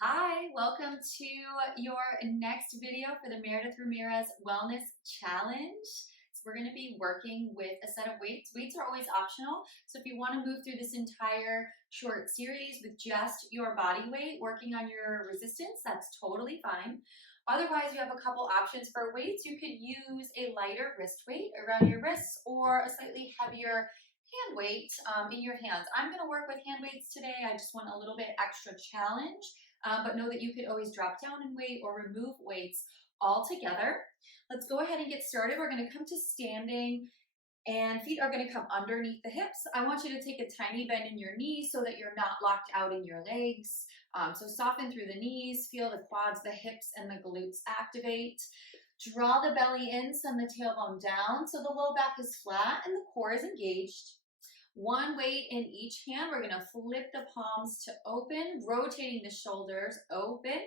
Hi, welcome to your next video for the Meredith Ramirez Wellness Challenge. So we're going to be working with a set of weights. Weights are always optional, so if you want to move through this entire short series with just your body weight, working on your resistance, that's totally fine. Otherwise, you have a couple options for weights. You could use a lighter wrist weight around your wrists or a slightly heavier hand weight in your hands. I'm going to work with hand weights today. I just want a little bit extra challenge. But know that you could always drop down in weight or remove weights altogether. Let's go ahead and get started. We're going to come to standing and feet are going to come underneath the hips. I want you to take a tiny bend in your knees so that you're not locked out in your legs. So soften through the knees, feel the quads, the hips, and the glutes activate. Draw the belly in, send the tailbone down so the low back is flat and the core is engaged. One weight in each hand. We're going to flip the palms to open, rotating the shoulders open.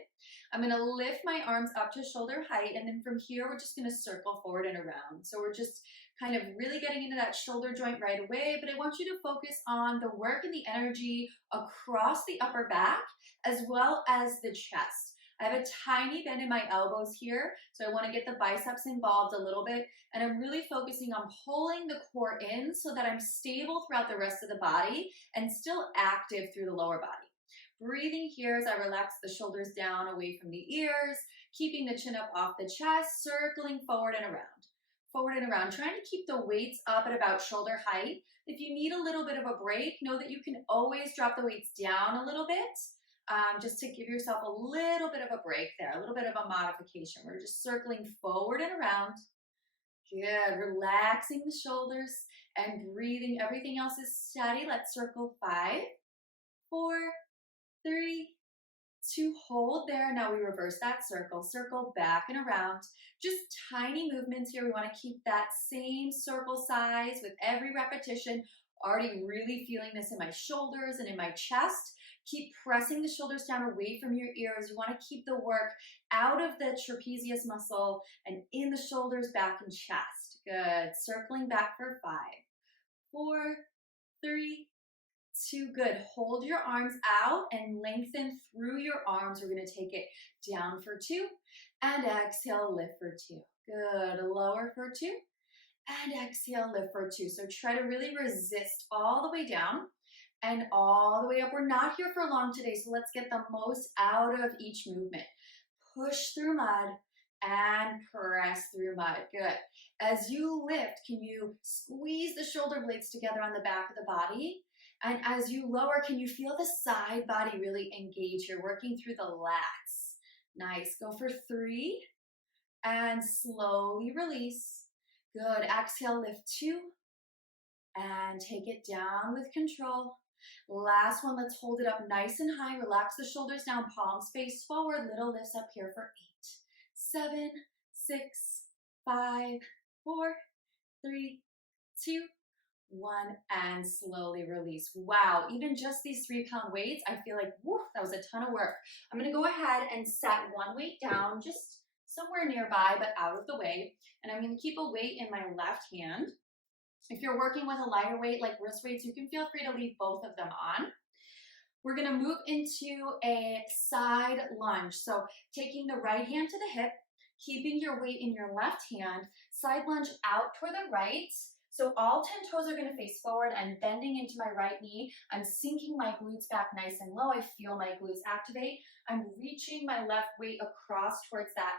I'm going to lift my arms up to shoulder height, and then from here, we're just going to circle forward and around. So we're just kind of really getting into that shoulder joint right away, but I want you to focus on the work and the energy across the upper back as well as the chest. I have a tiny bend in my elbows here, so I want to get the biceps involved a little bit, and I'm really focusing on pulling the core in so that I'm stable throughout the rest of the body and still active through the lower body. Breathing here as I relax the shoulders down away from the ears, keeping the chin up off the chest, circling forward and around. Forward and around, trying to keep the weights up at about shoulder height. If you need a little bit of a break, know that you can always drop the weights down a little bit. Just to give yourself a little bit of a break there, a little bit of a modification. We're just circling forward and around. Good, relaxing the shoulders and breathing. Everything else is steady. Let's circle 5, 4, 3, 2, hold there. Now we reverse that circle, circle back and around. Just tiny movements here. We want to keep that same circle size with every repetition. Already really feeling this in my shoulders and in my chest. Keep pressing the shoulders down away from your ears. You want to keep the work out of the trapezius muscle and in the shoulders, back, and chest. Good. Circling back for 5, 4, 3, 2. Good. Hold your arms out and lengthen through your arms. We're going to take it down for 2 and exhale, lift for 2. Good. Lower for 2 and exhale, lift for 2. So try to really resist all the way down and all the way up. We're not here for long today, so let's get the most out of each movement. Push through mud and press through mud. Good. As you lift, can you squeeze the shoulder blades together on the back of the body? And as you lower, can you feel the side body really engage? You're working through the lats. Nice. Go for 3 and slowly release. Good. Exhale, lift 2 and take it down with control. Last one, let's hold it up nice and high. Relax the shoulders down, palms face forward. Little lifts up here for 8, 7, 6, 5, 4, 3, 2, 1, and slowly release. Wow, even just these 3-pound weights, I feel like, woof, that was a ton of work. I'm gonna go ahead and set one weight down, just somewhere nearby, but out of the way. And I'm gonna keep a weight in my left hand. If you're working with a lighter weight like wrist weights, you can feel free to leave both of them on. We're gonna move into a side lunge. So taking the right hand to the hip, keeping your weight in your left hand, side lunge out toward the right. So all 10 toes are gonna face forward. I'm bending into my right knee. I'm sinking my glutes back nice and low. I feel my glutes activate. I'm reaching my left weight across towards that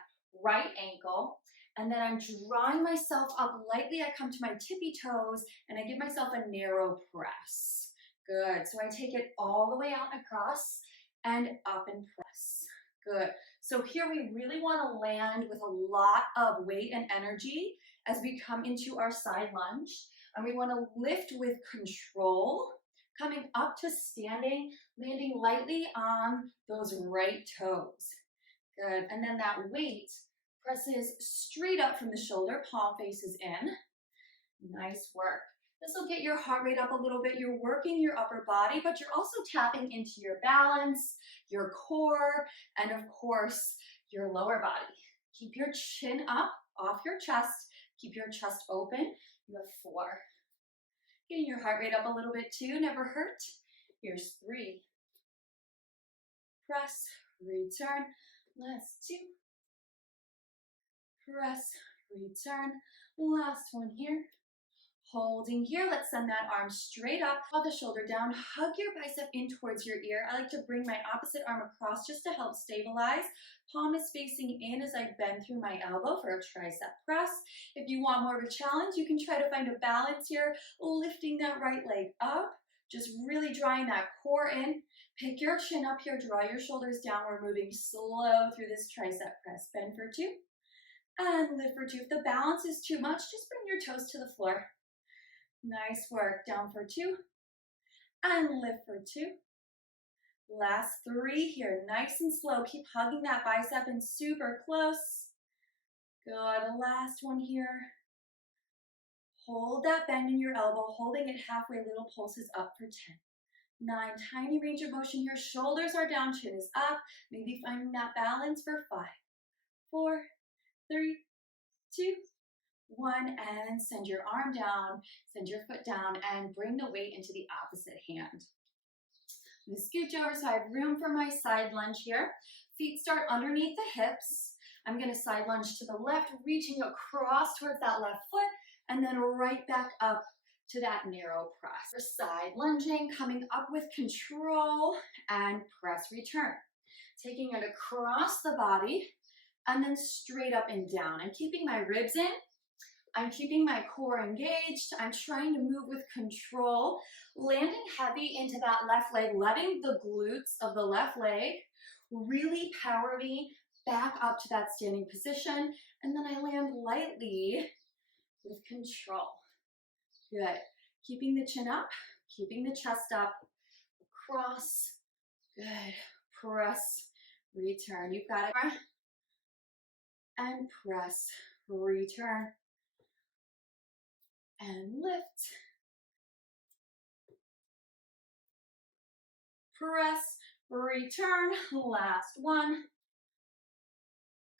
right ankle. And then I'm drawing myself up lightly. I come to my tippy toes and I give myself a narrow press. Good. So I take it all the way out and across and up and press. Good. So here we really want to land with a lot of weight and energy as we come into our side lunge. And we want to lift with control, coming up to standing, landing lightly on those right toes. Good. And then that weight presses straight up from the shoulder, palm faces in. Nice work. This will get your heart rate up a little bit. You're working your upper body, but you're also tapping into your balance, your core, and of course, your lower body. Keep your chin up off your chest. Keep your chest open. You have 4. Getting your heart rate up a little bit too, never hurt. Here's 3. Press, return. Last two. Press, return. Last one here. Holding here, let's send that arm straight up, draw the shoulder down, hug your bicep in towards your ear. I like to bring my opposite arm across just to help stabilize. Palm is facing in as I bend through my elbow for a tricep press. If you want more of a challenge, you can try to find a balance here, lifting that right leg up, just really drawing that core in. Pick your chin up here, draw your shoulders down. We're moving slow through this tricep press. Bend for two and lift for two. If the balance is too much, just bring your toes to the floor. Nice work. Down for two and lift for two. Last three here. Nice and slow. Keep hugging that bicep in super close. Good. Last one here. Hold that bend in your elbow, holding it halfway, little pulses up for 10. 9, tiny range of motion here. Shoulders are down, chin is up. Maybe finding that balance for 5, 4, 3, 2, 1, and send your arm down, send your foot down, and bring the weight into the opposite hand. I'm going to scooch over so I have room for my side lunge here. Feet start underneath the hips. I'm going to side lunge to the left, reaching across towards that left foot, and then right back up to that narrow press. For side lunging, coming up with control, and press return. Taking it across the body, and then straight up and down. I'm keeping my ribs in. I'm keeping my core engaged. I'm trying to move with control, landing heavy into that left leg, letting the glutes of the left leg really power me back up to that standing position. And then I land lightly with control. Good. Keeping the chin up, keeping the chest up, across. Good. Press, return. You've got it. And press, return. And lift. Press, return. Last one.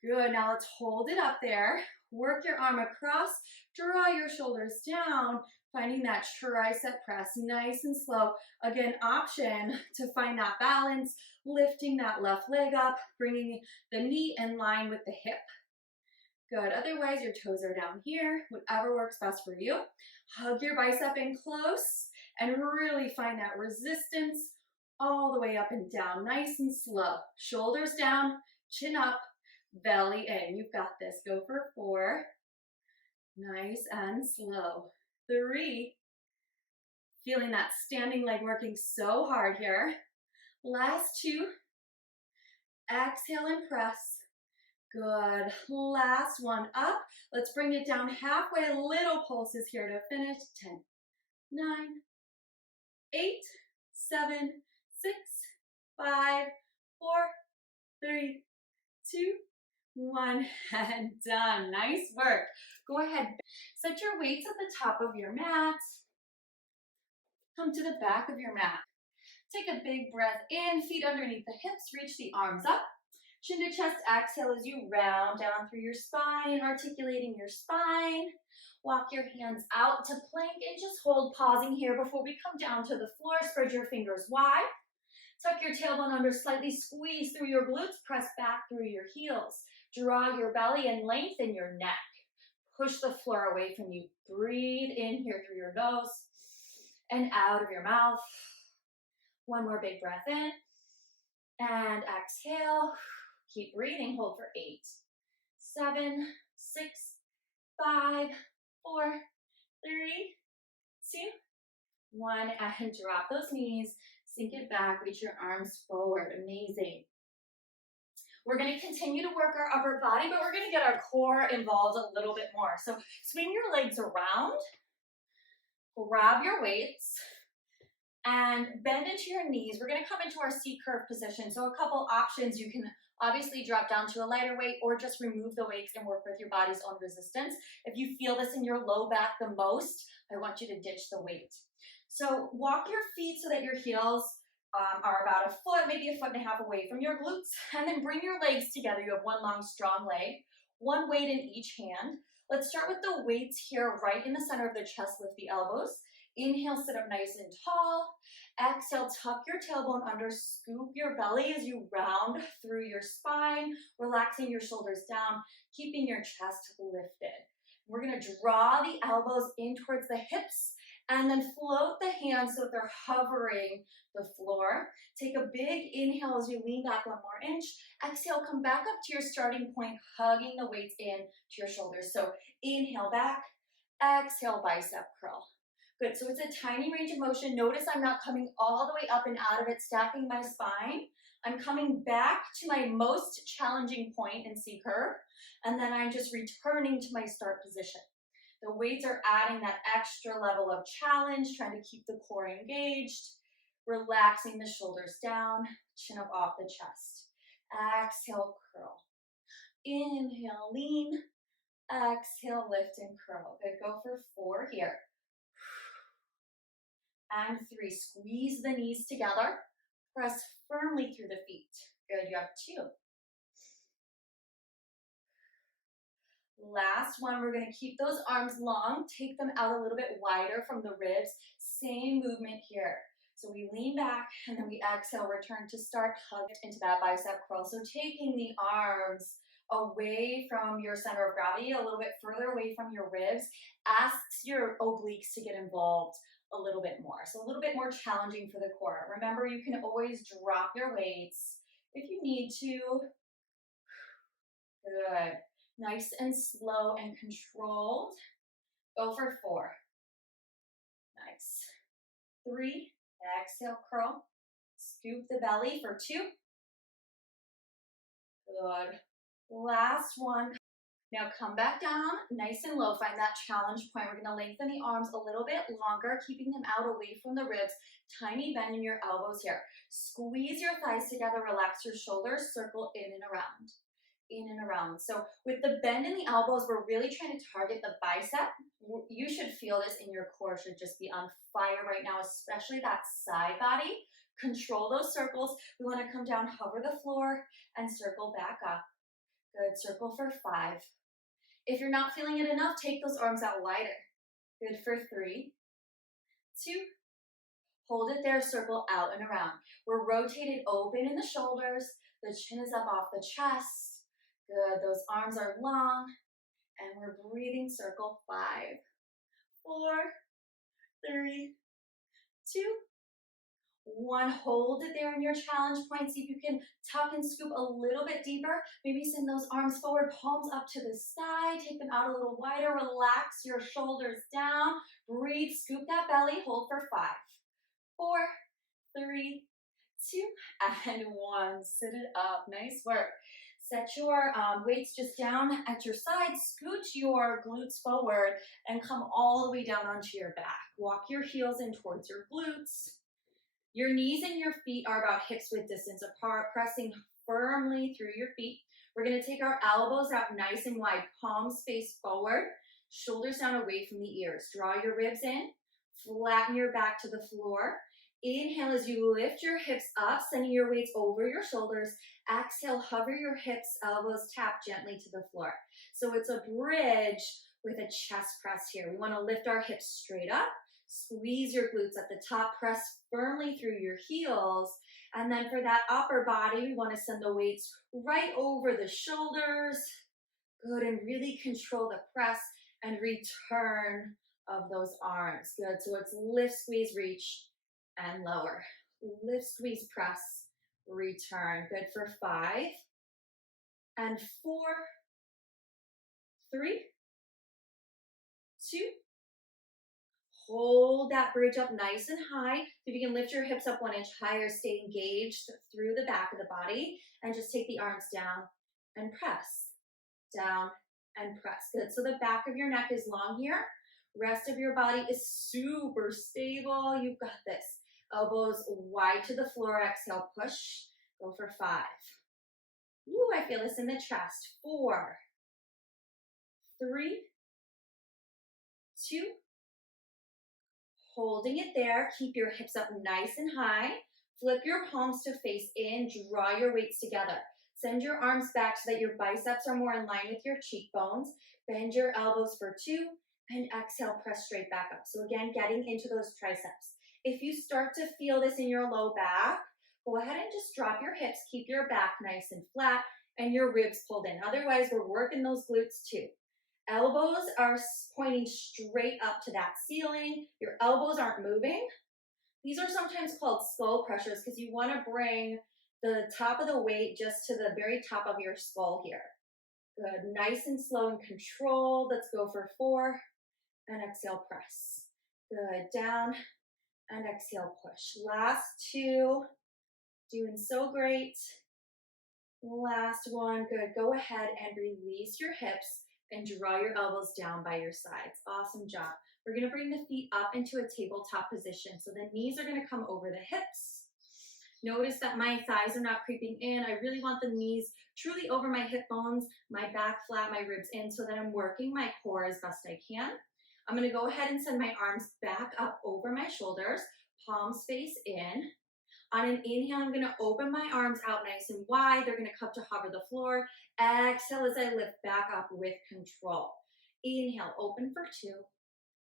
Good. Now let's hold it up there. Work your arm across. Draw your shoulders down. Finding that tricep press. Nice and slow. Again, option to find that balance. Lifting that left leg up. Bringing the knee in line with the hip. Good. Otherwise, your toes are down here. Whatever works best for you. Hug your bicep in close and really find that resistance all the way up and down. Nice and slow. Shoulders down, chin up, belly in. You've got this. Go for 4. Nice and slow. 3. Feeling that standing leg working so hard here. Last 2. Exhale and press. Good. Last one up. Let's bring it down halfway. Little pulses here to finish. 10, 9, 8, 7, 6, 5, 4, 3, 2, 1, and done. Nice work. Go ahead. Set your weights at the top of your mat. Come to the back of your mat. Take a big breath in. Feet underneath the hips. Reach the arms up. Chin to chest, exhale as you round down through your spine, articulating your spine. Walk your hands out to plank and just hold, pausing here before we come down to the floor. Spread your fingers wide. Tuck your tailbone under, slightly squeeze through your glutes, press back through your heels. Draw your belly and lengthen your neck. Push the floor away from you. Breathe in here through your nose and out of your mouth. One more big breath in and exhale. Keep breathing. Hold for 8, 7, 6, 5, 4, 3, 2, 1, and drop those knees. Sink it back. Reach your arms forward. Amazing. We're going to continue to work our upper body, but we're going to get our core involved a little bit more. So swing your legs around. Grab your weights. And bend into your knees. We're going to come into our C-curve position. So a couple options. You can obviously drop down to a lighter weight or just remove the weights and work with your body's own resistance. If you feel this in your low back the most, I want you to ditch the weight. So walk your feet so that your heels are about a foot, maybe a foot and a half away from your glutes. And then bring your legs together. You have one long, strong leg, one weight in each hand. Let's start with the weights here right in the center of the chest. Lift the elbows. Inhale, sit up nice and tall. Exhale, tuck your tailbone under, scoop your belly as you round through your spine, relaxing your shoulders down, keeping your chest lifted. We're gonna draw the elbows in towards the hips and then float the hands so that they're hovering the floor. Take a big inhale as you lean back 1 more inch. Exhale, come back up to your starting point, hugging the weights in to your shoulders. So inhale back, exhale, bicep curl. Good, so it's a tiny range of motion. Notice I'm not coming all the way up and out of it, stacking my spine. I'm coming back to my most challenging point in C curve, and then I'm just returning to my start position. The weights are adding that extra level of challenge, trying to keep the core engaged, relaxing the shoulders down, chin up off the chest. Exhale, curl. Inhale, lean. Exhale, lift and curl. Good, go for 4 here. And 3, squeeze the knees together. Press firmly through the feet. Good, you have 2. Last one, we're gonna keep those arms long, take them out a little bit wider from the ribs. Same movement here. So we lean back and then we exhale, return to start, hugged into that bicep curl. So taking the arms away from your center of gravity, a little bit further away from your ribs, asks your obliques to get involved a little bit more. So a little bit more challenging for the core. Remember, you can always drop your weights if you need to. Good. Nice and slow and controlled. Go for 4. Nice. 3. Exhale, curl. Scoop the belly for 2. Good. Last one. Now come back down, nice and low. Find that challenge point. We're gonna lengthen the arms a little bit longer, keeping them out away from the ribs. Tiny bend in your elbows here. Squeeze your thighs together, relax your shoulders, circle in and around. In and around. So with the bend in the elbows, we're really trying to target the bicep. You should feel this in your core, should just be on fire right now, especially that side body. Control those circles. We want to come down, hover the floor, and circle back up. Good, circle for 5. If you're not feeling it enough, take those arms out wider. Good for 3, 2, hold it there, circle out and around. We're rotated open in the shoulders, the chin is up off the chest. Good, those arms are long, and we're breathing, circle 5, 4, 3, 2, 1. Hold it there in your challenge point. See if you can tuck and scoop a little bit deeper. Maybe send those arms forward, palms up to the sky. Take them out a little wider. Relax your shoulders down. Breathe, scoop that belly. Hold for 5, 4, 3, 2, and 1. Sit it up. Nice work. Set your weights just down at your sides. Scoot your glutes forward and come all the way down onto your back. Walk your heels in towards your glutes. Your knees and your feet are about hips width distance apart, pressing firmly through your feet. We're gonna take our elbows out nice and wide, palms face forward, shoulders down away from the ears. Draw your ribs in, flatten your back to the floor. Inhale as you lift your hips up, sending your weights over your shoulders. Exhale, hover your hips, elbows tap gently to the floor. So it's a bridge with a chest press here. We wanna lift our hips straight up. Squeeze your glutes at the top, press firmly through your heels. And then for that upper body, we want to send the weights right over the shoulders. Good, and really control the press and return of those arms. Good, so it's lift, squeeze, reach, and lower. Lift, squeeze, press, return. Good for 5, and 4, 3, 2, hold that bridge up nice and high. If you can lift your hips up 1 inch higher, stay engaged through the back of the body, and just take the arms down and press. Down and press. Good, so the back of your neck is long here. Rest of your body is super stable. You've got this. Elbows wide to the floor. Exhale, push. Go for 5. Ooh, I feel this in the chest. 4, 3, 2, holding it there. Keep your hips up nice and high. Flip your palms to face in. Draw your weights together. Send your arms back so that your biceps are more in line with your cheekbones. Bend your elbows for 2, and exhale, press straight back up. So again, getting into those triceps. If you start to feel this in your low back, go ahead and just drop your hips, keep your back nice and flat, and your ribs pulled in. Otherwise, we're working those glutes too. Elbows are pointing straight up to that ceiling. Your elbows aren't moving. These are sometimes called skull crushers because you want to bring the top of the weight just to the very top of your skull here. Good, nice and slow and controlled. Let's go for 4 and exhale, press. Good, down and exhale, push. Last 2, doing so great. Last one, good. Go ahead and release your hips and draw your elbows down by your sides. Awesome job. We're gonna bring the feet up into a tabletop position. So the knees are gonna come over the hips. Notice that my thighs are not creeping in. I really want the knees truly over my hip bones, my back flat, my ribs in, so that I'm working my core as best I can. I'm gonna go ahead and send my arms back up over my shoulders, palms face in. On an inhale, I'm gonna open my arms out nice and wide. They're gonna come to hover the floor. Exhale as I lift back up with control. Inhale, open for 2.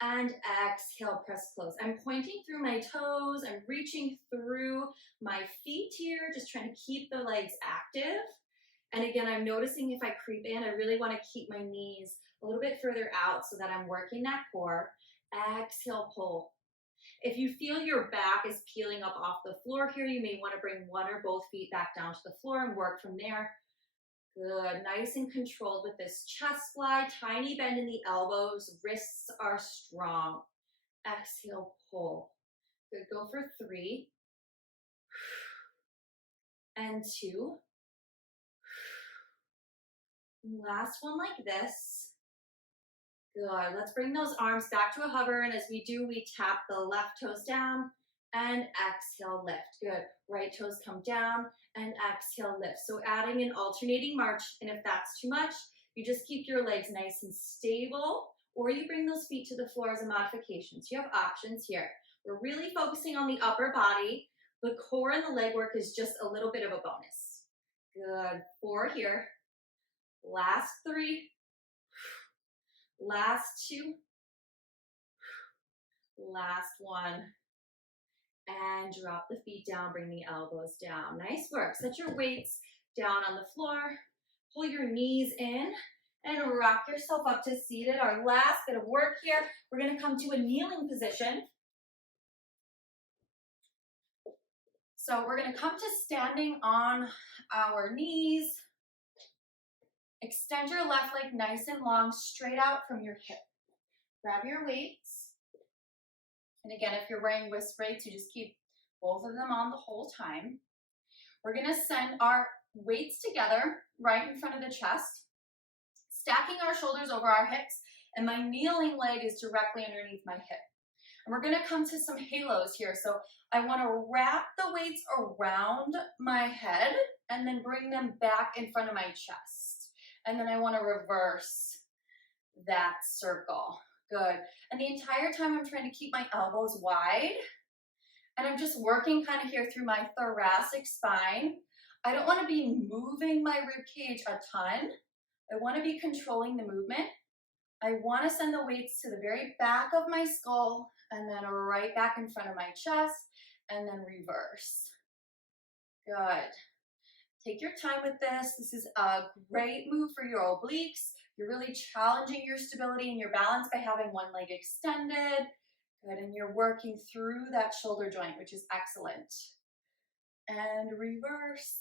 And exhale, press close. I'm pointing through my toes. I'm reaching through my feet here, just trying to keep the legs active. And again, I'm noticing if I creep in, I really wanna keep my knees a little bit further out so that I'm working that core. Exhale, pull. If you feel your back is peeling up off the floor here, you may want to bring one or both feet back down to the floor and work from there. Good, nice and controlled with this chest fly, tiny bend in the elbows, wrists are strong. Exhale, pull. Good, go for 3 and 2. Last one like this. Good, let's bring those arms back to a hover, and as we do, we tap the left toes down and exhale, lift. Good, right toes come down and exhale, lift. So adding an alternating march, and if that's too much, you just keep your legs nice and stable, or you bring those feet to the floor as a modification. So you have options here. We're really focusing on the upper body. The core and the leg work is just a little bit of a bonus. Good, 4 here. Last 3. Last 2, last 1, and drop the feet down, bring the elbows down. Nice work. Set your weights down on the floor, pull your knees in, and rock yourself up to seated. Our last bit of work here, we're gonna come to a kneeling position. So we're gonna come to standing on our knees. Extend your left leg nice and long, straight out from your hip. Grab your weights. And again, if you're wearing wrist weights, you just keep both of them on the whole time. We're gonna send our weights together right in front of the chest, stacking our shoulders over our hips, and my kneeling leg is directly underneath my hip. And we're gonna come to some halos here. So I wanna wrap the weights around my head and then bring them back in front of my chest. And then I want to reverse that circle. Good. And the entire time I'm trying to keep my elbows wide. And I'm just working kind of here through my thoracic spine. I don't want to be moving my rib cage a ton. I want to be controlling the movement. I want to send the weights to the very back of my skull and then right back in front of my chest and then reverse. Good. Take your time with this. This is a great move for your obliques. You're really challenging your stability and your balance by having one leg extended. Good, and you're working through that shoulder joint, which is excellent. And reverse.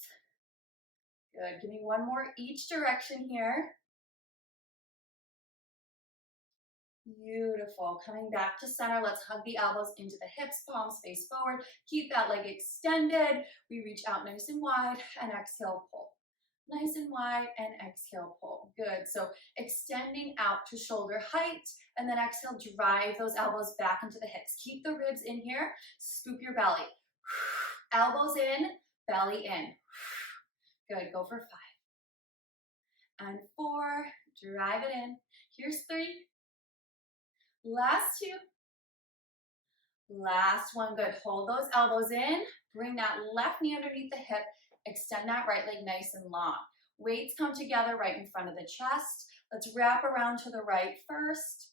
Good, give me one more each direction here. Beautiful. Coming back to center, let's hug the elbows into the hips, palms face forward. Keep that leg extended. We reach out nice and wide and exhale, pull. Nice and wide and exhale, pull. Good. So extending out to shoulder height and then exhale, drive those elbows back into the hips. Keep the ribs in here. Scoop your belly. Elbows in, belly in. Good. Go for 5. And 4. Drive it in. Here's 3. Last 2. Last 1. Good. Hold those elbows in. Bring that left knee underneath the hip. Extend that right leg nice and long. Weights come together right in front of the chest. Let's wrap around to the right first.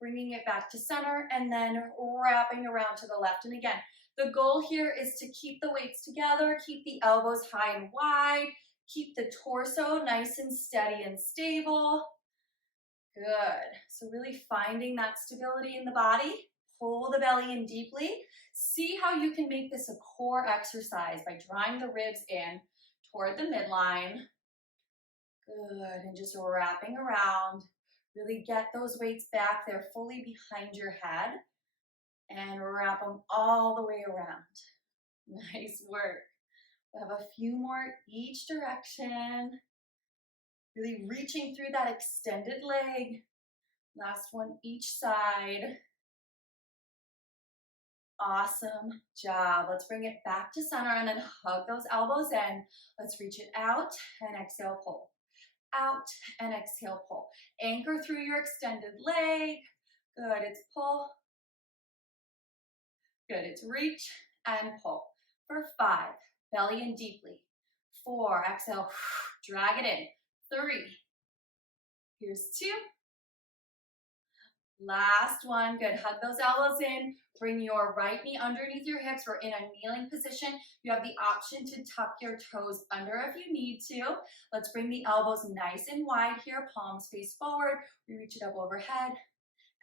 bringing it back to center, and then wrapping around to the left. And again, the goal here is to keep the weights together, keep the elbows high and wide, keep the torso nice and steady and stable. Good. So really finding that stability in the body. Pull the belly in deeply. See how you can make this a core exercise by drawing the ribs in toward the midline. Good. And just wrapping around. Really get those weights back there fully behind your head. And wrap them all the way around. Nice work. We have a few more each direction. Really reaching through that extended leg. Last one each side. Awesome job. Let's bring it back to center and then hug those elbows in. Let's reach it out and exhale, pull. Out and exhale, pull. Anchor through your extended leg. Good, it's pull. Good, it's reach and pull. For 5, belly in deeply. 4, exhale, drag it in. 3, here's 2. Last one, good, hug those elbows in. Bring your right knee underneath your hips. We're in a kneeling position. You have the option to tuck your toes under if you need to. Let's bring the elbows nice and wide here, palms face forward. We reach it up overhead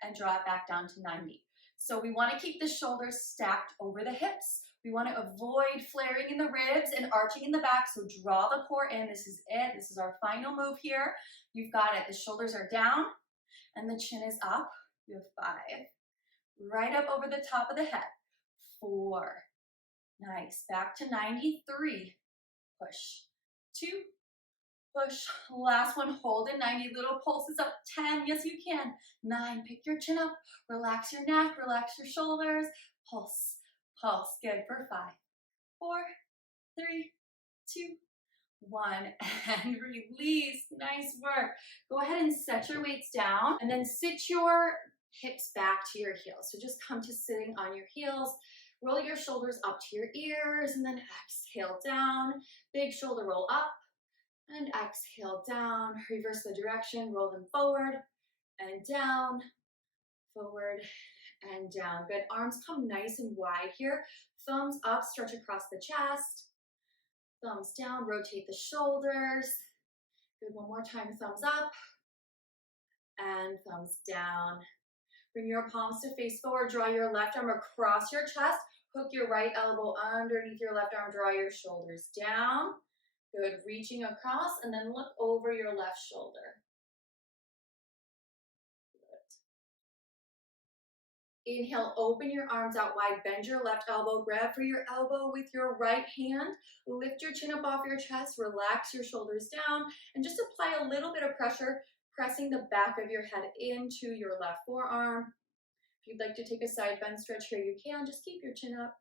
and draw it back down to 90. So we want to keep the shoulders stacked over the hips. We want to avoid flaring in the ribs and arching in the back, so draw the core in. This is it. This is our final move here. You've got it. The shoulders are down and the chin is up. You have 5. Right up over the top of the head. 4. Nice. Back to 93. Push. 2. Push. Last one. Hold in 90. Little pulses up. 10. Yes, you can. 9. Pick your chin up. Relax your neck. Relax your shoulders. Pulse. Pulse. Good. For 5. 4. 3. 2. 1. And release. Nice work. Go ahead and set your weights down and then sit your hips back to your heels. So just come to sitting on your heels. Roll your shoulders up to your ears and then exhale down. Big shoulder roll up and exhale down. Reverse the direction. Roll them forward and down. Forward and down. Good. Arms come nice and wide here. Thumbs up. Stretch across the chest. Thumbs down. Rotate the shoulders. Good. One more time. Thumbs up and thumbs down. Bring your palms to face forward. Draw your left arm across your chest. Hook your right elbow underneath your left arm. Draw your shoulders down. Good. Reaching across and then look over your left shoulder. Good. Inhale, open your arms out wide. Bend your left elbow. Grab for your elbow with your right hand. Lift your chin up off your chest. Relax your shoulders down. And just apply a little bit of pressure, pressing the back of your head into your left forearm. If you'd like to take a side bend stretch here, you can. Just keep your chin up.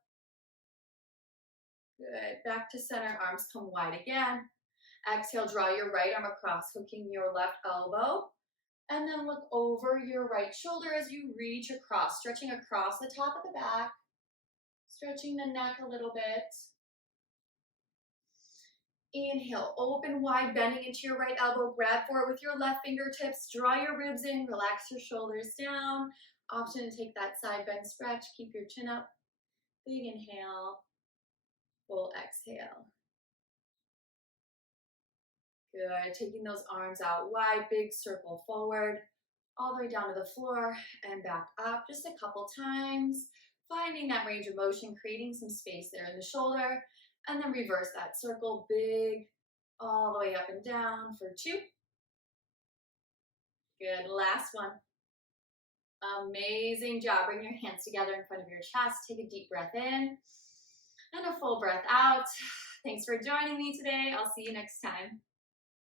Good. Back to center. Arms come wide again. Exhale, draw your right arm across, hooking your left elbow. And then look over your right shoulder as you reach across, stretching across the top of the back, stretching the neck a little bit. Inhale, open wide, bending into your right elbow. Grab for it with your left fingertips. Draw your ribs in. Relax your shoulders down. Option to take that side bend stretch. Keep your chin up. Big inhale. Full exhale. Good. Taking those arms out wide. Big circle forward. All the way down to the floor and back up. Just a couple times. Finding that range of motion. Creating some space there in the shoulder. And then reverse that circle, big, all the way up and down for 2. Good, last one. Amazing job. Bring your hands together in front of your chest. Take a deep breath in and a full breath out. Thanks for joining me today. I'll see you next time.